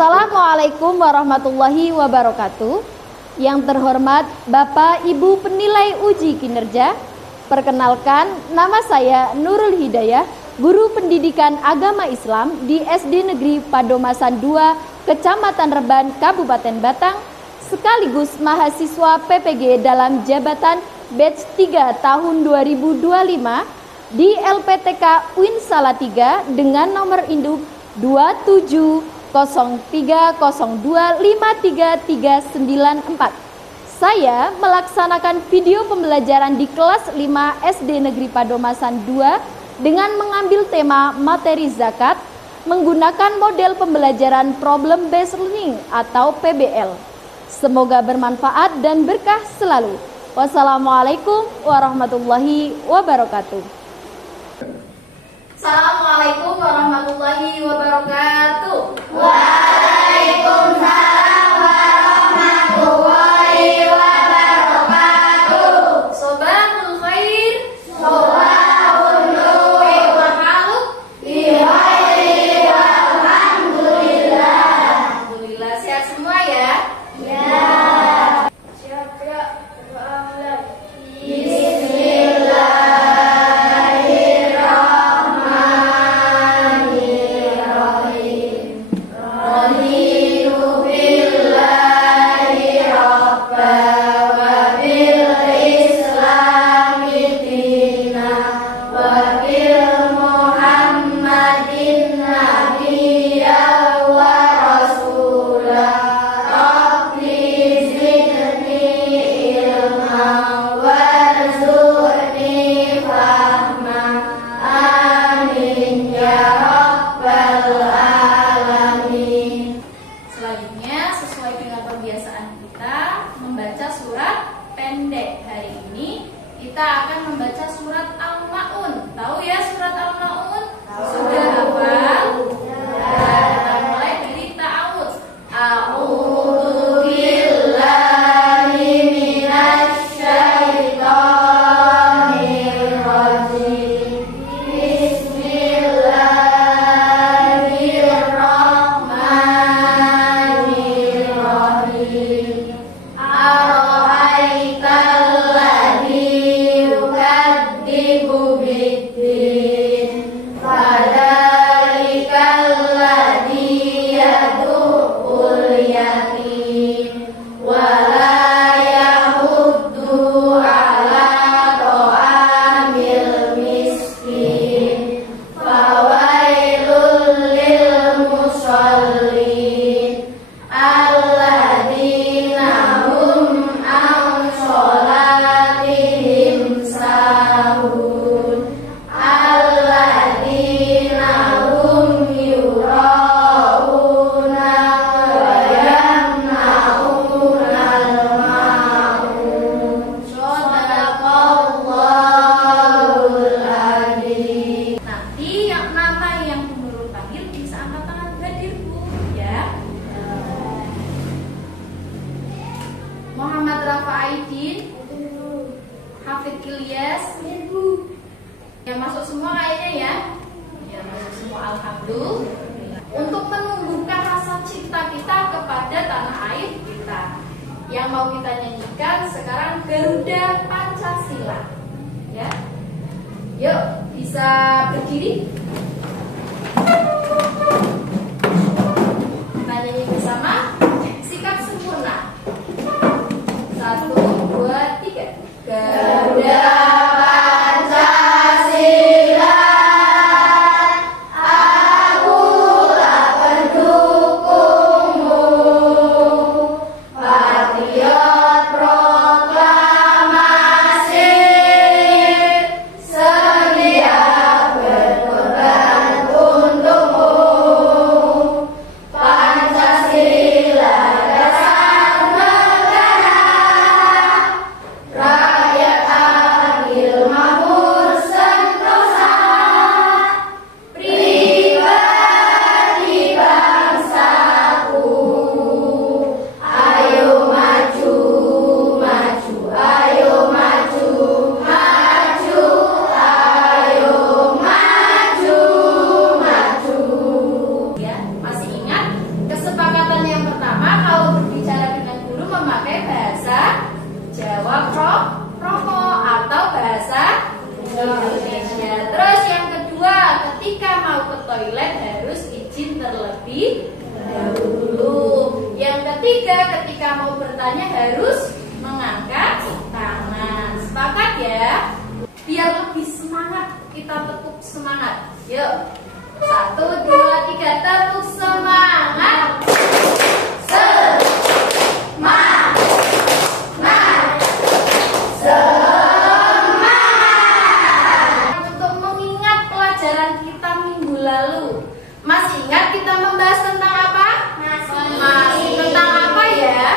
Assalamualaikum warahmatullahi wabarakatuh. Yang terhormat Bapak Ibu penilai uji kinerja, perkenalkan nama saya Nurul Hidayah, Guru Pendidikan Agama Islam di SD Negeri Padomasan 2, Kecamatan Reban, Kabupaten Batang, sekaligus mahasiswa PPG dalam jabatan batch 3 tahun 2025 di LPTK UIN Salatiga dengan nomor induk 270302539394. Saya melaksanakan video pembelajaran di kelas 5 SD Negeri Padomasan 2 dengan mengambil tema materi zakat menggunakan model pembelajaran problem based learning atau PBL. Semoga bermanfaat dan berkah selalu. Wassalamualaikum warahmatullahi wabarakatuh. Assalamualaikum warahmatullahi wabarakatuh. Waalaikumsalam warahmatullahi wabarakatuh. Sobatul khair. Sobahun nuri wal haluk. Bihairi walhamdulillah. Alhamdulillah, sehat semua ya? Ya. Siap ya. Selanjutnya, sesuai dengan kebiasaan kita membaca surat pendek. Hari ini kita akan membaca surat Al-Ma'un. Tahu ya surat Al-Ma'un? Sudah hafal? Kita mulai dari ta'awudz. A'udzu billahi minasyaitonir rajim. Bismillahirrahmanirrahim. Ara'aital ladzi yukadzibu biddin, fadzalikal ladzi yad'ul yatim, wa la yahuddu ala ta'amil miskin, fawailul lil musallin alladzina hum an sholatihim sahun, alladzina hum yura'una wa yamna'unal ma'un. Shadaqallahul adzim. Nanti yang nama yang menurut panggil bisa angkat tangan hadir Bu ya. Muhammad Rafa Aidin, Hafid Ilyas, yang masuk semua kayaknya ya. Ya masuk semua, alhamdulillah. Untuk menumbuhkan rasa cinta kita kepada tanah air kita, yang mau kita nyanyikan sekarang Garuda Pancasila. Ya, yuk bisa berdiri. Kita nyanyi bersama. Sikap sempurna. 1, 2, 3. Garuda Pancasila, akulah pendukungmu, patriot proklamasi, sedia berkorban. Indonesia. Terus yang kedua, ketika mau ke toilet harus izin terlebih dahulu. Yang ketiga, ketika mau bertanya harus mengangkat tangan. Sepakat ya? Biar lebih semangat, kita tepuk semangat. Yuk, 1, 2, 3, tepuk semangat. Semangat, semangat. Untuk mengingat pelajaran kita minggu lalu, masih ingat kita membahas tentang apa? Masih tentang apa ya?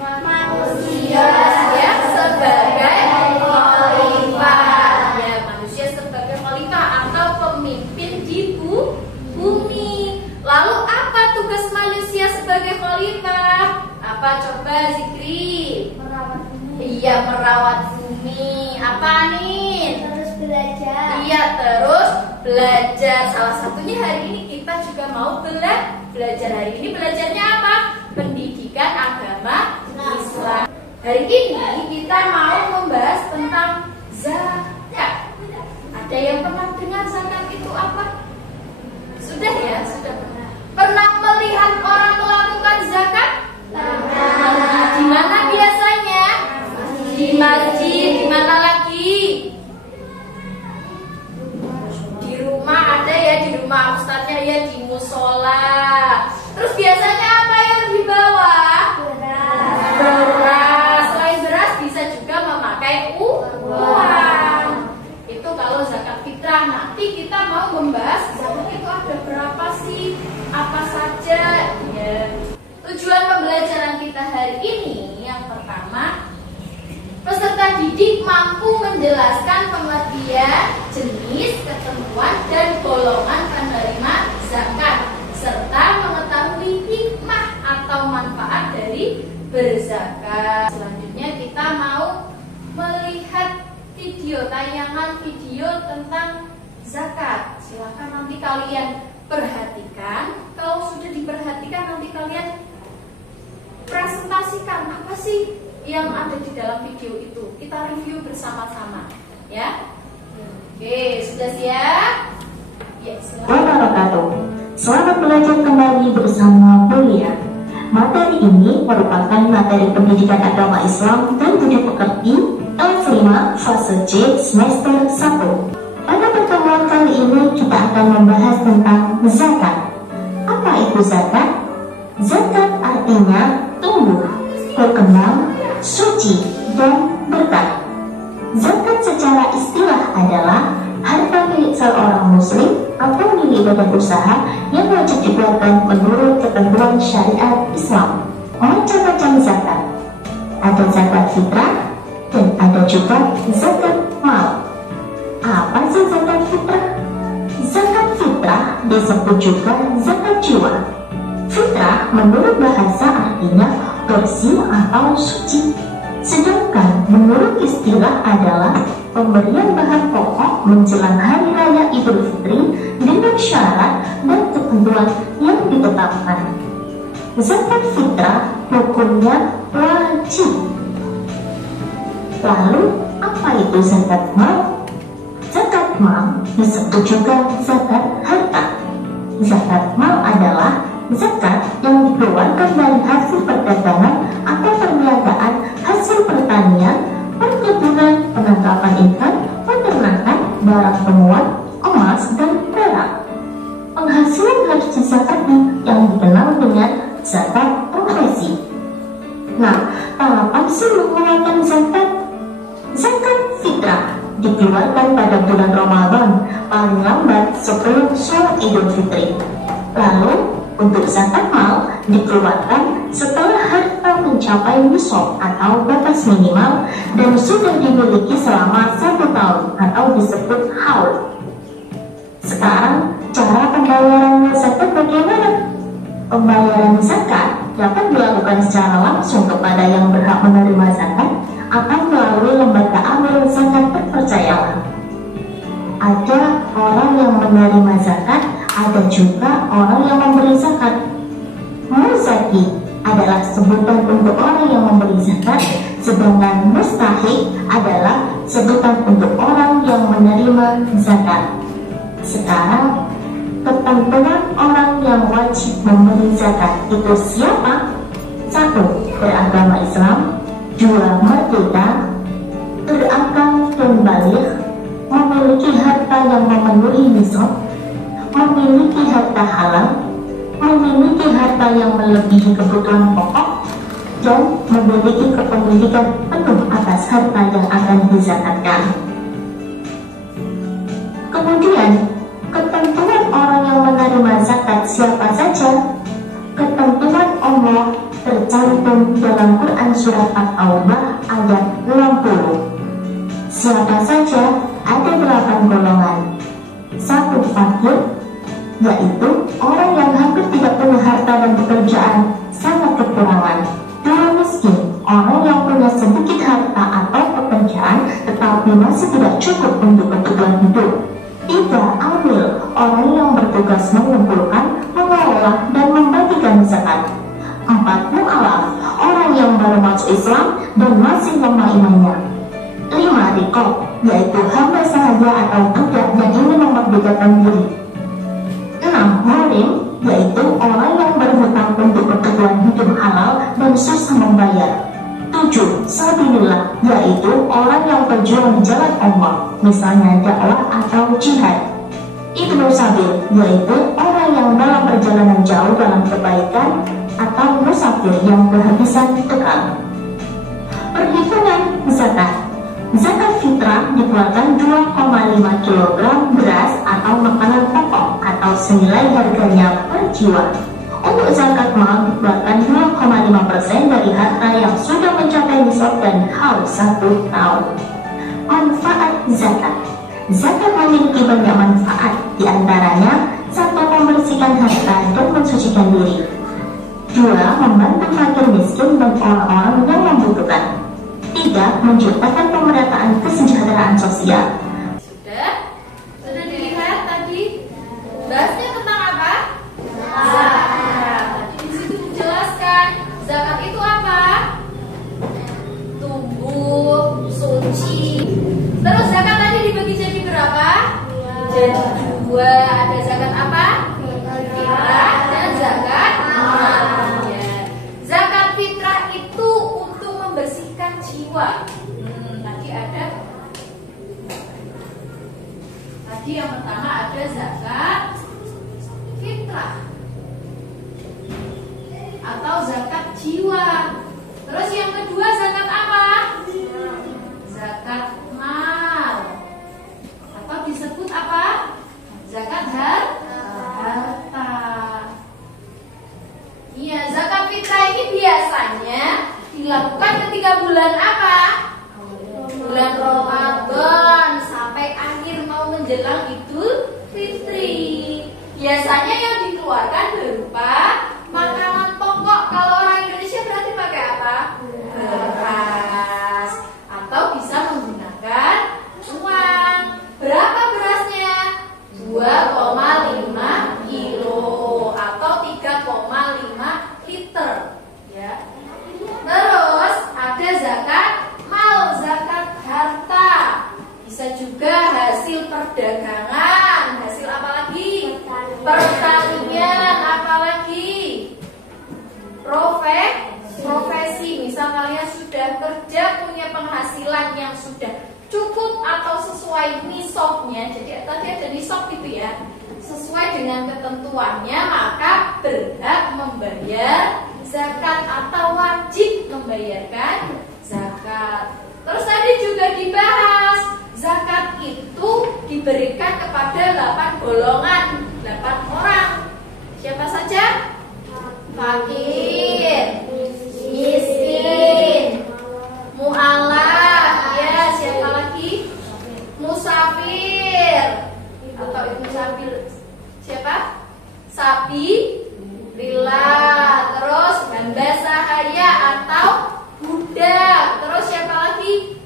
Manusia ya sebagai khalifah. Ya, manusia sebagai khalifah atau pemimpin di bumi. Lalu apa tugas manusia sebagai khalifah? Apa coba Zikri? Merawat bumi. Iya, merawat bumi. Apa nih? Terus belajar. Iya, terus belajar. Salah satunya hari ini kita juga mau belajar. Hari ini belajarnya apa? Pendidikan agama Islam. Hari ini kita mau membahas tentang zakat. Ada yang pernah dengar zakat itu apa? Sudah ya, sudah pernah. Pernah melihat orang melakukan zakat? Di mana biasanya? Di masjid. Di mana lagi? Di rumah ada ya, di rumah ustadznya ya, di musola. Terus biasanya apa yang dibawa? Beras. Selain beras bisa juga memakai uang. Itu kalau zakat fitrah. Nanti kita mau membahas zakat itu ada berapa sih? Apa saja? Ya. Tujuan pembelajaran kita hari ini yang pertama, peserta didik mampu menjelaskan pengertian, jenis, ketentuan, dan golongan penerima zakat, serta mengetahui hikmah atau manfaat dari berzakat. Selanjutnya kita mau melihat tayangan video tentang zakat. Silahkan nanti kalian perhatikan. Kalau sudah diperhatikan, nanti kalian presentasikan apa sih yang ada di dalam video itu. Kita review bersama-sama, ya. Oke, sudah siap? Ya, Wabarakatuh. Selamat belajar kembali bersama Bulia. Materi ini merupakan materi pendidikan agama Islam dan budi pekerti kelas 5 fase C semester 1. Pada pertemuan kali ini kita akan membahas tentang zakat. Apa itu zakat? Zakat artinya tumbuh, berkembang, suci, dan berkah. Zakat secara istilah adalah harta milik seorang muslim atau milik badan usaha yang wajib dikeluarkan menurut ketentuan syariat Islam. Macam-macam zakat. Ada zakat fitrah dan ada juga zakat mal. Apa sih zakat fitrah? Zakat fitrah disebut juga zakat jiwa. Fitrah menurut bahasa artinya bersih atau suci. Sedangkan menurut istilah adalah pemberian bahan pokok menjelang hari raya Idul Fitri dengan syarat dan ketentuan yang ditetapkan. Zakat fitrah hukumnya wajib. Lalu apa itu zakat mal? Zakat mal disebut juga zakat harta. Zakat mal adalah zakat yang dikeluarkan dari hasil perdagangan atau perniagaan, hasil pertanian, perkebunan, penangkapan ikan, peternakan, barang temuan, emas, dan perak. Penghasilan harus dizakati yang dikenal dengan zakat profesi. Nah, kapan sih mengeluarkan zakat? Zakat fitrah dikeluarkan pada bulan Ramadan, paling lambat sebelum sholat Idul Fitri. Lalu untuk zakat mal dikeluarkan setelah harta mencapai nisab atau batas minimal dan sudah dimiliki selama 1 tahun atau disebut haul. Sekarang cara pembayaran zakat bagaimana? Pembayaran zakat dapat dilakukan secara langsung kepada yang berhak menerima zakat atau melalui lembaga amil zakat terpercaya. Ada orang yang menerima zakat, ada juga orang yang memberi zakat. Muzaki adalah sebutan untuk orang yang memberi zakat, sedangkan mustahik adalah sebutan untuk orang yang menerima zakat. Sekarang, ketentuan orang yang wajib memberi zakat itu siapa? 1. Beragama Islam. 2. Merdeka, berakal dan baligh, memiliki harta yang memenuhi nisab, memiliki harta halal, memiliki harta yang melebihi kebutuhan pokok, dan memiliki kepemilikan penuh atas harta yang akan dizakatkan. Kemudian, ketentuan orang yang menerima zakat siapa saja? Ketentuan Allah tercantum dalam Quran surat At-Taubah ayat 60. Siapa saja? Ada 8 golongan. 1. Fakir, yaitu orang yang hampir tidak punya harta dan pekerjaan sangat kekurangan. 2. Miskin, orang yang punya sedikit harta atau pekerjaan tetapi masih tidak cukup untuk kebutuhan hidup. 3. Amil, orang yang bertugas mengumpulkan, mengelola, dan membagikan zakat. 4. Mu'alaf, orang yang baru masuk Islam dan masih lemah imannya. 5. Riqab, yaitu hamba sahaya atau budak yang ingin memerdekakan diri. 6. Gharim, yaitu orang yang berhutang untuk kebutuhan hidup halal dan susah membayar. 7. Sabilillah, yaitu orang yang berjuang di jalan Allah, misalnya dakwah atau jihad. Ibnu Sabil, yaitu orang yang dalam perjalanan jauh dalam kebaikan, atau musafir yang kehabisan bekal. Perhitungan zakat. Zakat fitrah dikeluarkan 2,5 kg beras atau makanan pokok atau senilai harganya per jiwa. Untuk zakat mal dikeluarkan 2,5% dari harta yang sudah mencapai nisab dan haul 1 tahun. Manfaat zakat. Zakat memiliki banyak manfaat, diantaranya 1. Membersihkan harta dan mensucikan diri. 2. Membantu fakir miskin dan orang-orang yang membutuhkan. 3. Menciptakan pemerataan kesejahteraan sosial. Sudah dilihat tadi bahasnya tentang apa? Zakat. Tadi di situ dijelaskan zakat itu apa? Tumbuh, suci. Terus zakat tadi dibagi jadi berapa? Jadi 2. Ada zakat apa? Fitrah dan zakat mal. Zakat fitrah itu untuk membersihkan jiwa. Tadi yang pertama ada zakat fitrah atau zakat jiwa. Terus yang kedua zakat apa? Zakat mal atau disebut apa? Zakat harta. Iya, zakat fitrah ini biasanya dilakukan ketika bulan apa? Bulan Ramadan sampai akhir mau menjelang Idul Fitri. Biasanya yang dikeluarkan berupa makanan pokok. Kalau orang Indonesia berarti pakai apa? Beras. Atau bisa menggunakan uang. Berapa berasnya? 2,5 kilo atau 3,5 liter. Ya. Terus ada zakat mal, zakat harta. Bisa juga hasil perdagangan. Hasil apa lagi? Pertanian. Apa lagi? Profesi. Misal kalian sudah kerja, punya penghasilan yang sudah cukup atau sesuai nisabnya. Jadi tadi ada nisab gitu ya. Sesuai dengan ketentuannya, maka berhak membayar zakat atau wajib membayarkan zakat. Terus tadi juga dibahas zakat itu diberikan kepada 8 golongan, 8 orang. Siapa saja? Fakir, miskin, mu'alaf, ya siapa lagi? Musafir atau ibnu sabil. Siapa? Sabi Bila. Terus hamba sahaya atau budak. Terus siapa lagi?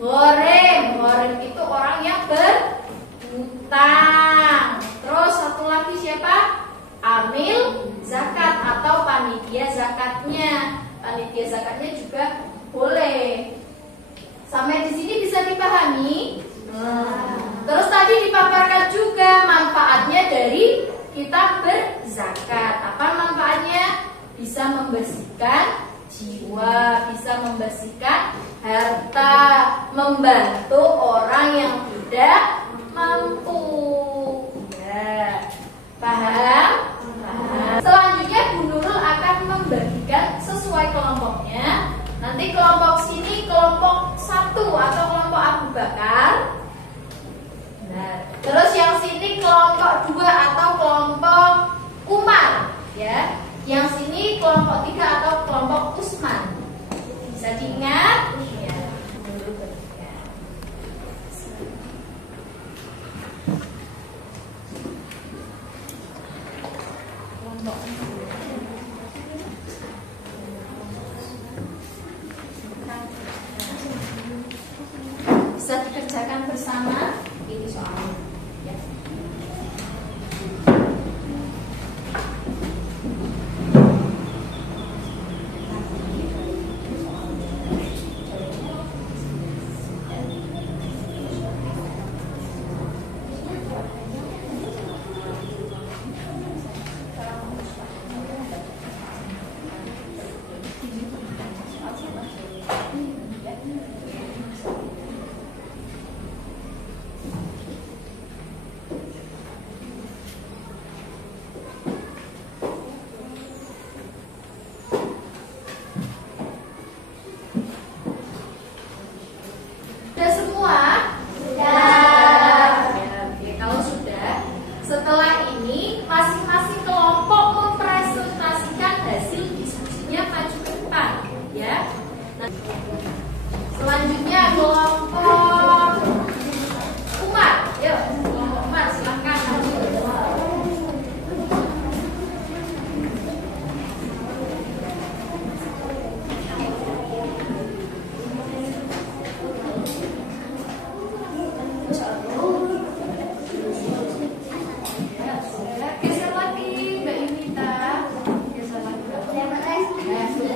Gharim. Gharim itu orang yang berhutang. Terus satu lagi siapa? Amil zakat atau panitia zakatnya. Panitia zakatnya juga boleh. Sampai di sini bisa dipahami? Terus tadi dipaparkan juga manfaatnya dari kita berzakat. Apa manfaatnya? Bisa membersihkan jiwa, bisa membersihkan harta, membantu orang yang tidak mampu. Ya, paham? Paham. Selanjutnya Bu Nurul akan membagikan sesuai kelompoknya. Nanti kelompok sini kelompok 1 atau kelompok Abu Bakar. Nah, terus yang sini kelompok 2 atau kelompok Umar, ya. Yang sini kelompok 3 atau kelompok Usman. Bisa diingat? Ya. Bisa dikerjakan bersama ini soalnya. Ya. Sudah semua? Sudah. Ya, kalau sudah, setelah ini masing-masing kelompok mempresentasikan hasil diskusinya maju ke depan, ya. Nah, selanjutnya kelompok Umar, yuk, kelompok Umar silahkan maju. Geser lagi Mbak Yunita. Geser lagi.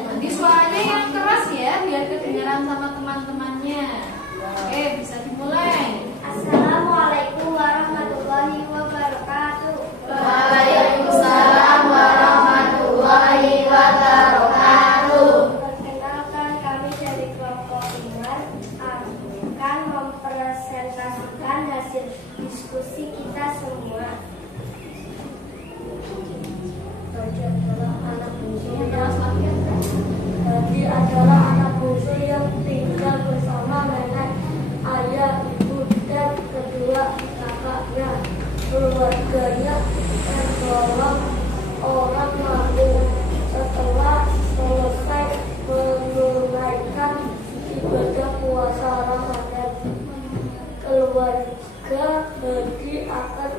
Nanti suaranya yang keras ya, biar kedengaran sama teman-temannya. Oke, bisa dimulai. Assalamualaikum warahmatullahi wabarakatuh. Waalaikumsalam warahmatullahi wabarakatuh. Perkenalkan, kami dari kelompok Umar akan mempresentasikan hasil diskusi kita semua. Tadi adalah anak bungsu yang tinggal bersama nenek, ayah, ibu, dan kedua kakaknya. Keluarganya tergolong orang mampu. Setelah selesai menunaikan ibadah puasa Ramadan, keluarga Hadi akan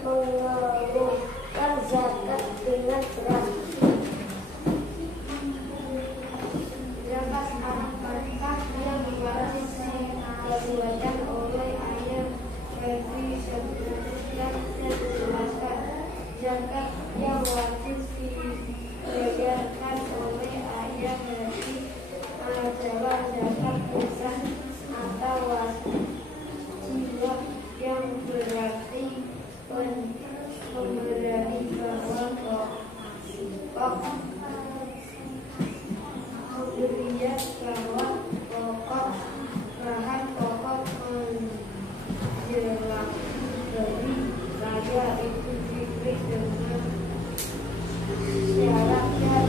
mengalurkan zakat dengan beras. Zakat anak mereka yang dibuatkan oleh ayah bagi sebulan dan puasa. Zakat yang wajib dibayarkan oleh ayah bagi adalah zakat fitrah atau wajib yang berarti memberi bahwa pemberian bahwa pokok bahan pokok menjelang dari raya itu diberi dengan syarat dan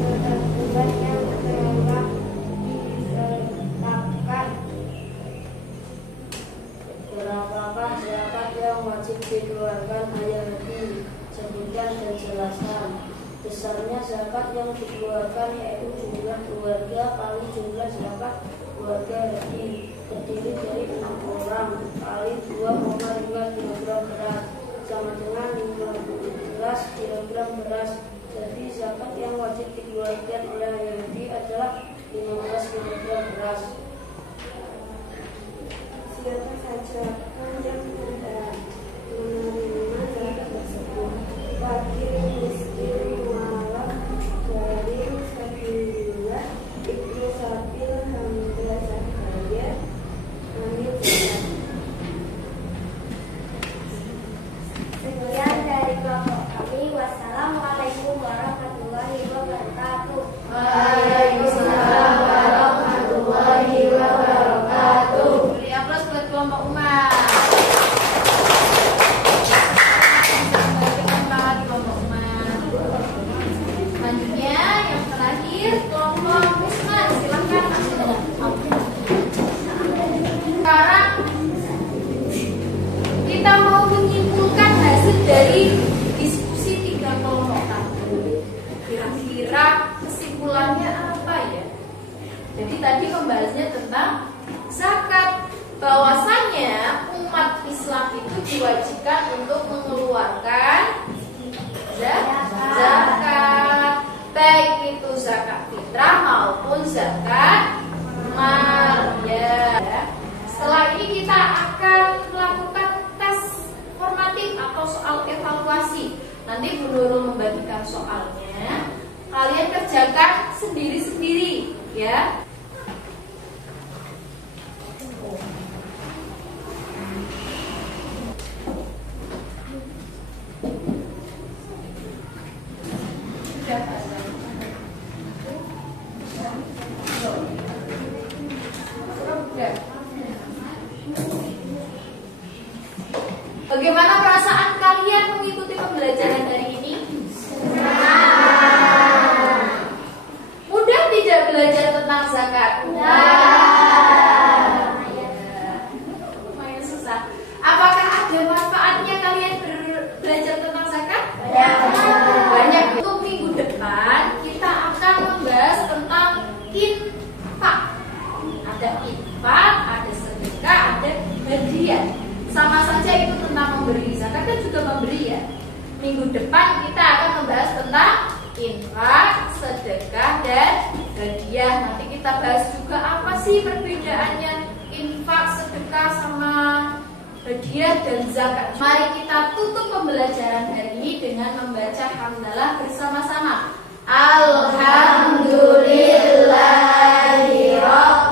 ketentuan yang telah ditetapkan. Berapakah zakat yang wajib dikeluarkan ayah Hadi? Sebutkan dan jelaskan. Besarnya zakat yang dikeluarkan yaitu jumlah keluarga kali jumlah zakat keluarga Hadi, terdiri dari 6 orang kali 2,5 kg beras, sama dengan 15 kg beras. Jadi zakat yang wajib dikeluarkan oleh ayah Hadi adalah 15 kg beras. Siapa saja yang tidak menerima Nanti Bu Nurul membagikan soalnya, kalian kerjakan sendiri-sendiri ya. Bagaimana perasaan kalian mengikuti pembelajaran hari ini? Mudah tidak belajar tentang zakat? Lumayan susah. Apakah ada manfaatnya kalian belajar tentang zakat? Banyak. Untuk minggu depan kita akan membahas tentang infak. Ada infak, ada sedekah, ada hadiah. Sama saja itu tentang memberi. Zakat kan juga memberi ya. Minggu depan kita akan membahas tentang infak, sedekah, dan hadiah. Nanti kita bahas juga apa sih perbedaannya infak, sedekah, sama hadiah dan zakat. Mari kita tutup pembelajaran hari ini dengan membaca hamdalah bersama-sama. Alhamdulillahirobbilalamin.